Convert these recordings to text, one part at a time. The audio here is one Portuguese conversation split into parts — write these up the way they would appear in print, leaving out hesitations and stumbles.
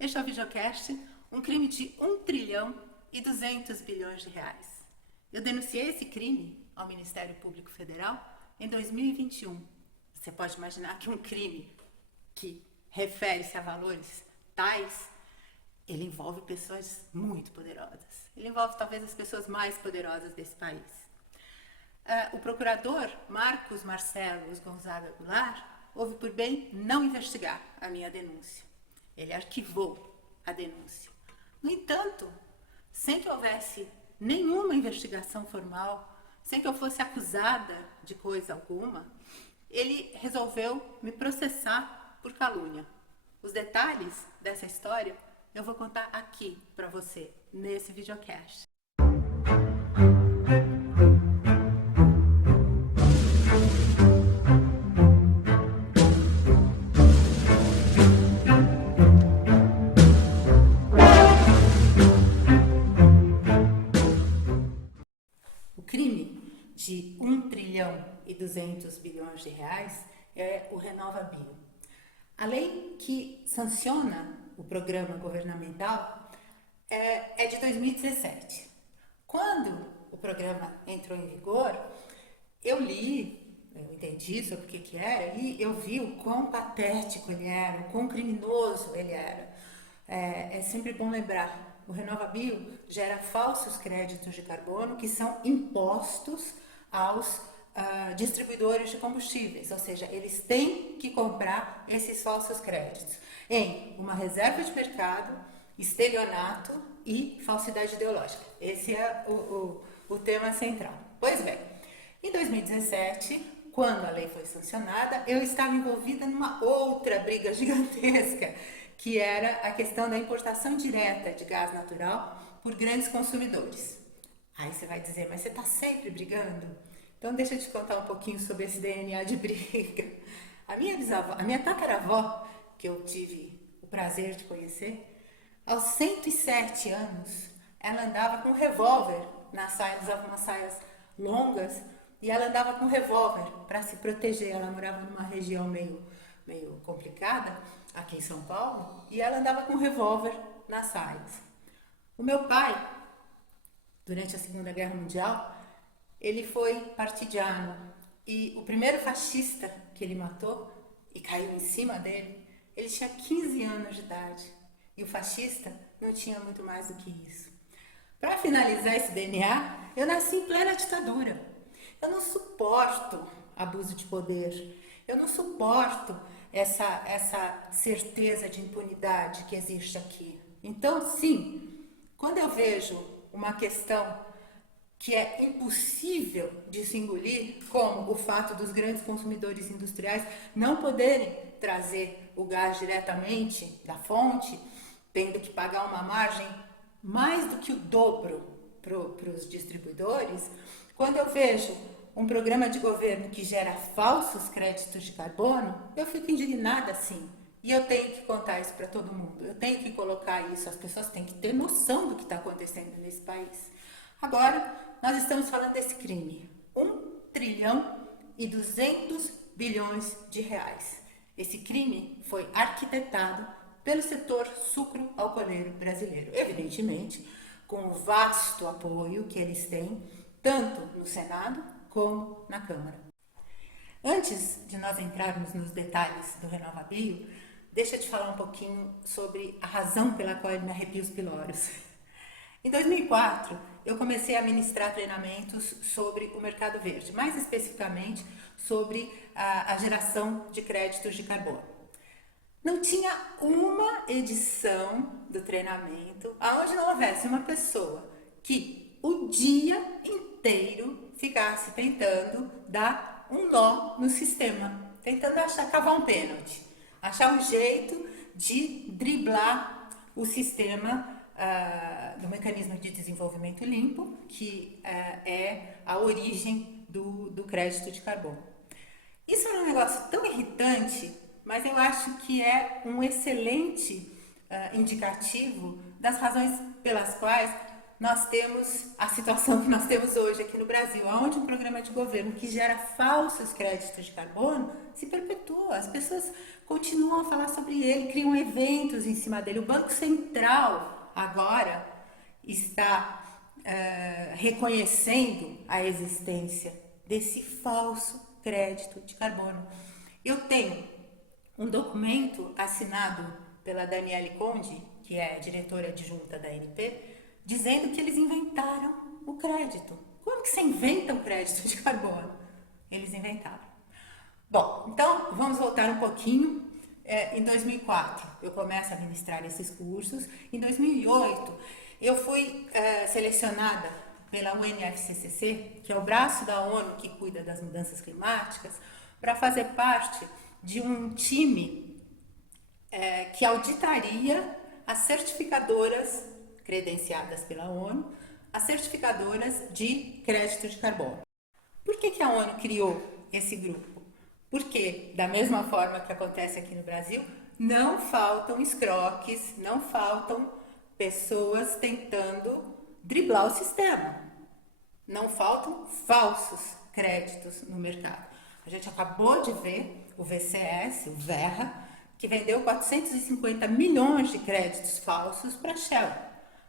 Este é o videocast, um crime de 1 trilhão e 200 bilhões de reais. Eu denunciei esse crime ao Ministério Público Federal em 2021. Você pode imaginar que um crime que refere-se a valores tais, ele envolve pessoas muito poderosas. Ele envolve talvez as pessoas mais poderosas desse país. O procurador Marcos Marcelo Gonzaga Goulart houve por bem não investigar a minha denúncia. Ele arquivou a denúncia. No entanto, sem que houvesse nenhuma investigação formal, sem que eu fosse acusada de coisa alguma, ele resolveu me processar por calúnia. Os detalhes dessa história eu vou contar aqui para você, nesse videocast. O crime de 1 trilhão e 200 bilhões de reais é o RenovaBio. A lei que sanciona o programa governamental é de 2017. Quando o programa entrou em vigor, eu entendi sobre o que era e eu vi o quão patético ele era, o quão criminoso ele era. É sempre bom lembrar, o RenovaBio gera falsos créditos de carbono que são impostos aos distribuidores de combustíveis, ou seja, eles têm que comprar esses falsos créditos em uma reserva de mercado, estelionato e falsidade ideológica. Esse é o tema central. Pois bem, em 2017, quando a lei foi sancionada, eu estava envolvida numa outra briga gigantesca, que era a questão da importação direta de gás natural por grandes consumidores. Aí você vai dizer, mas você está sempre brigando? Então deixa eu te contar um pouquinho sobre esse DNA de briga. A minha bisavó, a minha tataravó, que eu tive o prazer de conhecer, aos 107 anos, ela andava com revólver nas saias, usava umas saias longas, e ela andava com revólver para se proteger. Ela morava numa região meio complicada, aqui em São Paulo, e ela andava com revólver nas saias. O meu pai, durante a Segunda Guerra Mundial, ele foi partidiano, e o primeiro fascista que ele matou e caiu em cima dele, ele tinha 15 anos de idade, e o fascista não tinha muito mais do que isso. Para finalizar esse DNA, eu nasci em plena ditadura. Eu não suporto abuso de poder, eu não suporto essa certeza de impunidade que existe aqui. Então, sim, quando eu vejo uma questão que é impossível de se engolir, como o fato dos grandes consumidores industriais não poderem trazer o gás diretamente da fonte, tendo que pagar uma margem mais do que o dobro para os distribuidores, quando eu vejo um programa de governo que gera falsos créditos de carbono, eu fico indignada sim. E eu tenho que contar isso para todo mundo. Eu tenho que colocar isso. As pessoas têm que ter noção do que está acontecendo nesse país. Agora, nós estamos falando desse crime. 1 trilhão e 200 bilhões de reais. Esse crime foi arquitetado pelo setor sucro-alcooleiro brasileiro. Evidentemente, com o vasto apoio que eles têm, tanto no Senado como na Câmara. Antes de nós entrarmos nos detalhes do RenovaBio, deixa eu te falar um pouquinho sobre a razão pela qual ele me arrepia os pilórios. Em 2004, eu comecei a ministrar treinamentos sobre o mercado verde, mais especificamente sobre a geração de créditos de carbono. Não tinha uma edição do treinamento onde não houvesse uma pessoa que o dia inteiro ficasse tentando dar um nó no sistema, tentando cavar um pênalti, achar um jeito de driblar o sistema do mecanismo de desenvolvimento limpo, que é a origem do crédito de carbono. Isso é um negócio tão irritante, mas eu acho que é um excelente indicativo das razões pelas quais nós temos a situação que nós temos hoje aqui no Brasil, onde um programa de governo que gera falsos créditos de carbono se perpetua. As pessoas continuam a falar sobre ele, criam eventos em cima dele. O Banco Central agora está reconhecendo a existência desse falso crédito de carbono. Eu tenho um documento assinado pela Daniele Conde, que é diretora adjunta da ANP, dizendo que eles inventaram o crédito. Como que você inventa um crédito de carbono? Eles inventaram. Bom, então vamos voltar um pouquinho. Em 2004 eu começo a ministrar esses cursos. Em 2008 eu fui selecionada pela UNFCCC, que é o braço da ONU que cuida das mudanças climáticas, para fazer parte de um time que auditaria as certificadoras credenciadas pela ONU, as certificadoras de crédito de carbono. Por que a ONU criou esse grupo? Porque, da mesma forma que acontece aqui no Brasil, não faltam escroques, não faltam pessoas tentando driblar o sistema. Não faltam falsos créditos no mercado. A gente acabou de ver o VCS, o Verra, que vendeu 450 milhões de créditos falsos para a Shell.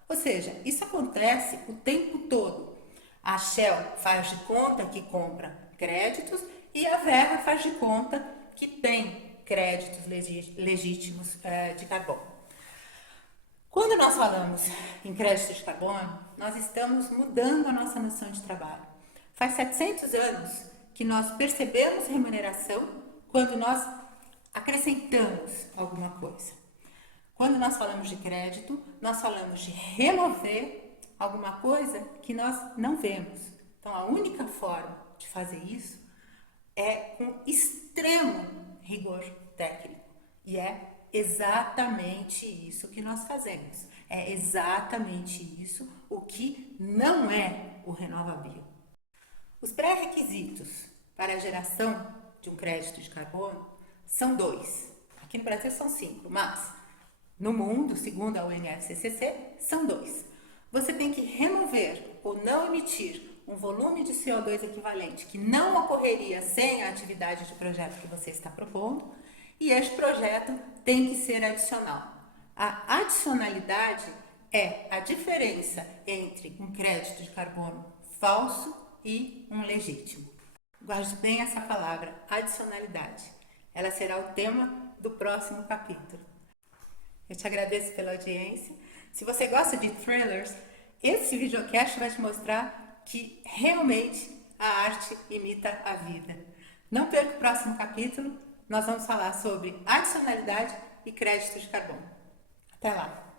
Ou seja, isso acontece o tempo todo. A Shell faz de conta que compra créditos e a Verra faz de conta que tem créditos legítimos de carbono. Quando nós falamos em crédito de carbono, nós estamos mudando a nossa noção de trabalho. Faz 700 anos que nós percebemos remuneração quando nós acrescentamos alguma coisa. Quando nós falamos de crédito, nós falamos de remover alguma coisa que nós não vemos. Então, a única forma de fazer isso é com extremo rigor técnico. E é exatamente isso que nós fazemos. É exatamente isso o que não é o RenovaBio. Os pré-requisitos para a geração de um crédito de carbono são 2. Aqui no Brasil são 5, mas no mundo, segundo a UNFCCC, são 2. Você tem que remover ou não emitir um volume de CO2 equivalente que não ocorreria sem a atividade de projeto que você está propondo, e este projeto tem que ser adicional. A adicionalidade é a diferença entre um crédito de carbono falso e um legítimo. Guarde bem essa palavra, adicionalidade. Ela será o tema do próximo capítulo. Eu te agradeço pela audiência. Se você gosta de thrillers, esse videocast vai te mostrar que realmente a arte imita a vida. Não perca o próximo capítulo, nós vamos falar sobre adicionalidade e crédito de carbono. Até lá!